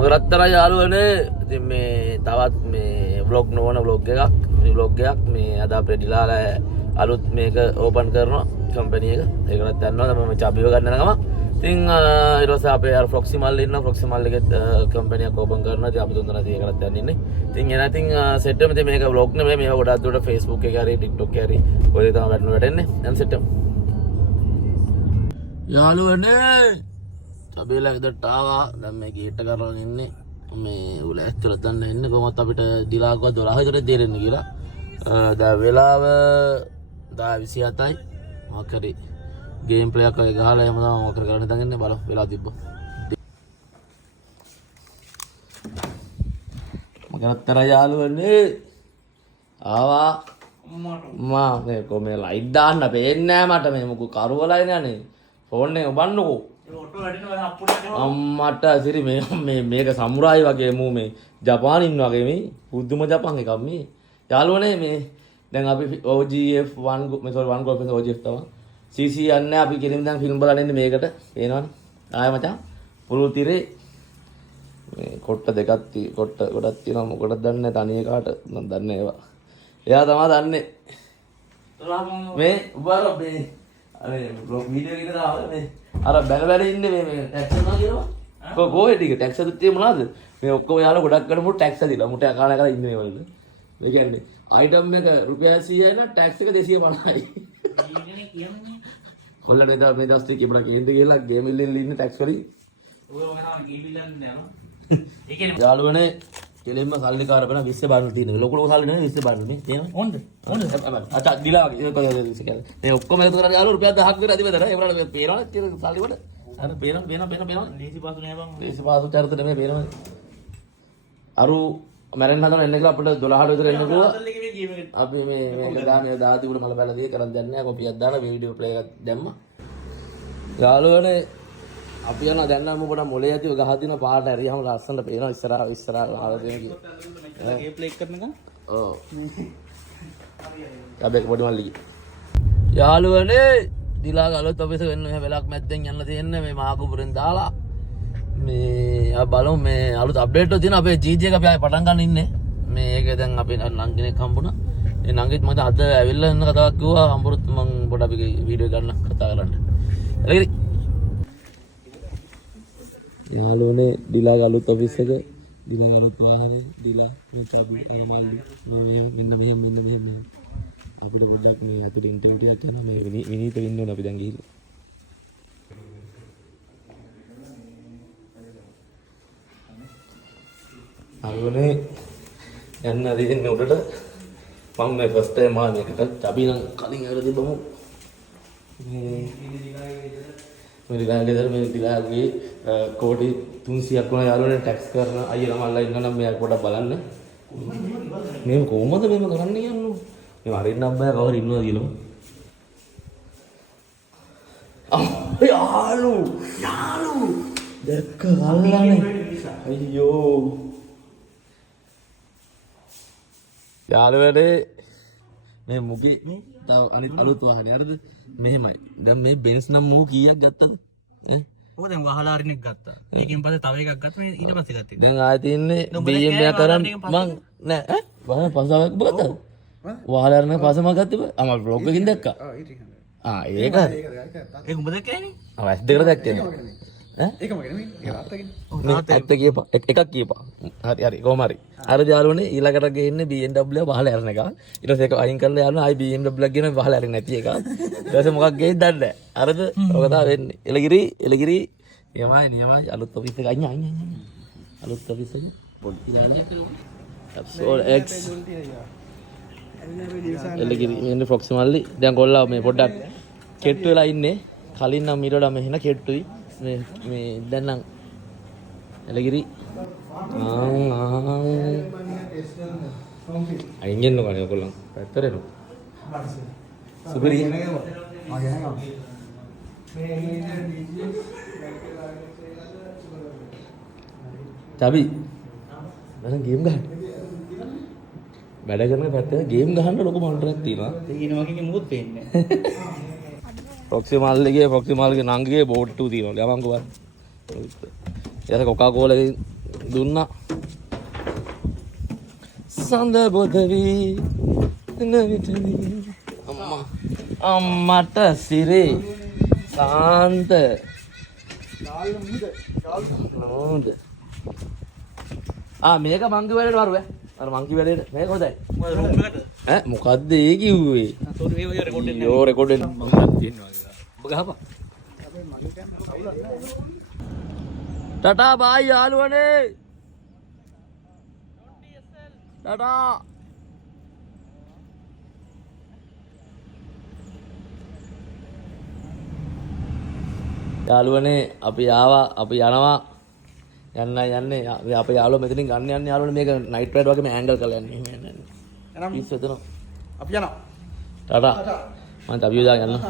මොකක්ද යාළුවනේ ඉතින් මේ තවත් මේ vlog නොවන vlog එකක් මේ vlog එකක් මේ අද අපේ ඩිලාලා අලුත් මේක ඕපන් කරනවා කම්පැනි එක ඒකටත් යනවා මම චබිව ගන්න යනවා ඉතින් ඊට පස්සේ අපේ අර ප්‍රොක්සිමල් ඉන්නවා ප්‍රොක්සිමල් එකේ කම්පැනි එක ඕපන් කරනවා ඉතින් අපි තුන්දෙනා ඒකටත් යන්න ඉන්නේ ඉතින් එන ඉතින් සෙට් එක මේක vlog නෙමෙයි මේක ගොඩක් දුරට Facebook එකේ හරි TikTok එකේ හරි ඔය තමයි වැඩෙන්නේ යන් සෙට් එක යාළුවනේ චබිලා ඉදට ආවා දැන් මේ ගේට් එක කරගෙන ඉන්නේ මේ උල ඇතුළට දැන් එන්නේ කොහොමද අපිට දිලාගුව 12 විතර දෙරෙන්නේ කියලා දැන් වෙලාව 10:27යි මොකක් හරි ගේම් ප්ලේ එකක් වගේ ගහලා එහෙම තමයි මොකක් කරගෙන ඉඳන් බලමු වෙලාව තිබ්බා මගත්තර යාළුවනේ ආවා මා මේ කොමේ ලයිට් දාන්න පේන්නේ නැහැ මට මේ මොකෝ කරවලයි නෑනේ ෆෝන් එක බන්නකෝ අම්මට සිරි මේ මේක සමුරායි වගේ මූ මේ ජපානින් වගේ මේ බුද්ධම ජපාන් එකක් මේ යාළුවනේ මේ දැන් අපි OGF 1 මේ සෝරි 1 ගෝල් පෙන්ස OGF තමයි CC යන්නේ අපි කෙලින් දැන් ෆිල්ම් බලන්න ඉන්නේ මේකට පේනවනේ ආයෙ මචං පුරුල් තිරේ මේ කොට්ට දෙකක් කොට්ට ගොඩක් තියෙනවා මොකටද දන්නේ තනිය කාට මම දන්නේ ඒවා එයා තමයි දන්නේ මේ උබාර මේ අර බ්ලොග් වීඩියෝ එකකට ආවද මේ අර බැල ඉන්නේ මේ ටැක්ස් එකනවා කියනවා කොහේ ටික ටැක්ස් එකක් තියෙන්නේ මොනවද මේ ඔක්කොම යාළුවා ගොඩක් කරමුට ටැක්ස් දීලා මුට අකාන කරලා ඉන්නේ වලද මේ කියන්නේ අයිටම් එක රුපියල් 100යි නා ටැක්ස් එක 250යි ඊනේ කියන්නේ කොල්ලනේ මේ දවස් ටික ඉබලා කේන්ද කියලා ගේම් ඉල්ලෙන් ඉන්නේ ටැක්ස් වලින් ඔය වගේ තමයි ගේම් ඉල්ලන්නේ යනවා ඒ කියන්නේ යාළුවනේ කෙලින්ම සල්ලි කාර බන 20 බාරන තියෙනවා ලොකු ලොකු සල්ලි නෙවෙයි 20 බාරන නේ තේරෙනවද ඕනද අච්චා දිලා වගේ කොහේද මේ ඔක්කොම එකතු කරලා යාළුවෝ රුපියල් 1000ක් විතර අදිවතර ඒ වල පේනවනේ තියෙන සල්ලි වල අර පේනවා ලේසි පාසු නෑ බං ලේසි පාසු චරිත නෙමෙයි පේනවනේ අරු මැරෙන්න හදන එන්න කියලා අපිට 12ට විතර එන්න කිව්වා අපි මේක දාන්නේ දාති උඩ මල බැලලා දී කරන් දැන් නෑ කොපියක් දාලා වීඩියෝ ප්ලේ එකක් දැම්මා යාළුවනේ අපි යනවා දැන් නම් මොකට මොලේ ඇතිව ගහ දින පාට ඇරියම ලස්සනට පේනවා ඉස්සරහා ආව දෙන කි ගේ ප්ලේ කරනකම් ඔව් යාබේක පොඩි මල්ලි යාළුවනේ දිලා ගලොත් ඔෆිස් වෙන්න මේ වෙලක් මැද්දෙන් යන්න තියෙන්නේ මේ මහකුඹුරෙන් දාලා මේ බලමු මේ අලුත් අප්ඩේට් එක තියෙන අපේ GG එක අපි ආයෙ පටන් ගන්න ඉන්නේ මේක දැන් අපි නංගිනෙක් හම්බුණා ඒ නංගිත් මට අද ඇවිල්ලා ඉන්න කතාවක් කිව්වා හම්බුරුත් මම පොඩ අපි වීඩියෝ ගන්න කතා කරන්න එලගිරි යාළුවනේ දිලා ගලොත් ඔෆිස් එක දිලා ගලොත් වාහනේ දිලා මේ තාපි මල්ලි මෙන්න අපිට පොඩ්ඩක් මේ ඇතුළේ ඉන්ටර්වියු ටිකක් කරනවා මේ විනීත ඉන්න ඕන අපි දැන් ගිහිල්ලා අරවනේ යන්න දෙන්නේ උඩට මම මේ ෆස්ට් ටයිම් ආ මේකට අපි නම් කලින් හරි තිබමු මේ දිලාගේ මේ දිලාගේ කෝටි 300ක් වුණා යාළුවනේ ටැක්ස් කරන අයියලා මල්ලා ඉන්න නම් මෙයා පොඩක් බලන්න මේ කොහොමද මේව කරන්න යන්නේ මේ වරින්න අබ්බයා කවුරු ඉන්නවද කියලා යාළු දැක්ක අල්ලන්නේ අයියෝ යාළුවනේ මේ මුගි තව අනිත් අලුත් වාහනේ හරිද මෙහෙමයි දැන් මේ බෙන්ස් නම් මූ කීයක් ගත්තද ඈ ඔය දැන් වහලා අරින්නෙක් ගත්තා ඒකෙන් පස්සේ තව එකක් ගත්තා මේ ඊට පස්සේ ගත්තා දැන් ආයෙ තින්නේ BMW එක කරන් මං නෑ ඈ වහන පස්සාවක් ගත්තා වහලා අරන පස්සේ මම ගත්තේ අම බ්ලොග් එකකින් දැක්කා ඒක ඒක උඹ දැක්කේනේ ඇස් දෙකට දැක්කේ ඈ ඒක මගේ නෙමෙයි ඒක තාත්තගේ ඇත්ත කියපා එකක් කියපා හරි කොහොම හරි අර යාළුවනේ ඊළඟට ගේන්නේ BMW වහලා අරන එක ඊට පස්සේ ඒක අයින් කරලා යනවා ආයි BMW එකක් ගෙන වහලා අරින්න නැති එක ඊට පස්සේ මොකක් ගේයිද දන්නේ නැහැ අරද ඔක තමයි වෙන්නේ එලගිරි නියමයි අලුත් ඔෆිස් එක අයින් අලුත් ඔෆිස් එක පොඩි Absol X එලගිරි මේ ප්‍රොක්සිමල්ලි දැන් කොල්ලා මේ පොඩ්ඩක් කෙට්ටු වෙලා ඉන්නේ කලින් නම් ඊට වඩා මෙහෙන කෙට්ටුයි මේ දැන් නම් එලගිරි අයින් යන්න කනේ ඔයගොල්ලෝ පැත්තරේනෝ සුපිරි තබි මම ගේම් ගහන්න වැඩ කරන පැත්තේ ගේම් ගහන්න ලොකු මොනිටරයක් තියෙනවා ඒ වගේ මොකුත් පේන්නේ ප්‍රොක්සිමල්ගේ නංගිගේ බෝඩ් 2 තියෙනවා යමං ගොඩක් එයාට කොකා කෝලා දුන්නා. සඳ බොදවි අම්මට සිරේ සාන්ත මේක මංකි වැඩට වරුව අර මංකි වැඩට මේක හොඳයි මොකක්ද ඒ කිව්වේ යෝ රෙකෝඩ් ටටා බායි යාළුවනේ ටටා යාළුවනේ අපි ආවා අපි යනවා යන්නේ අපේ යාළුවා මෙතනින් ගන්න යන්නේ යාළුවනේ මේක නයිට් රයිඩ් වගේම ඇන්ගල් කරලා යන්නේ එහෙම යන්නේ අපි යනවා අපි යනවා ටටා මම අපි යනවා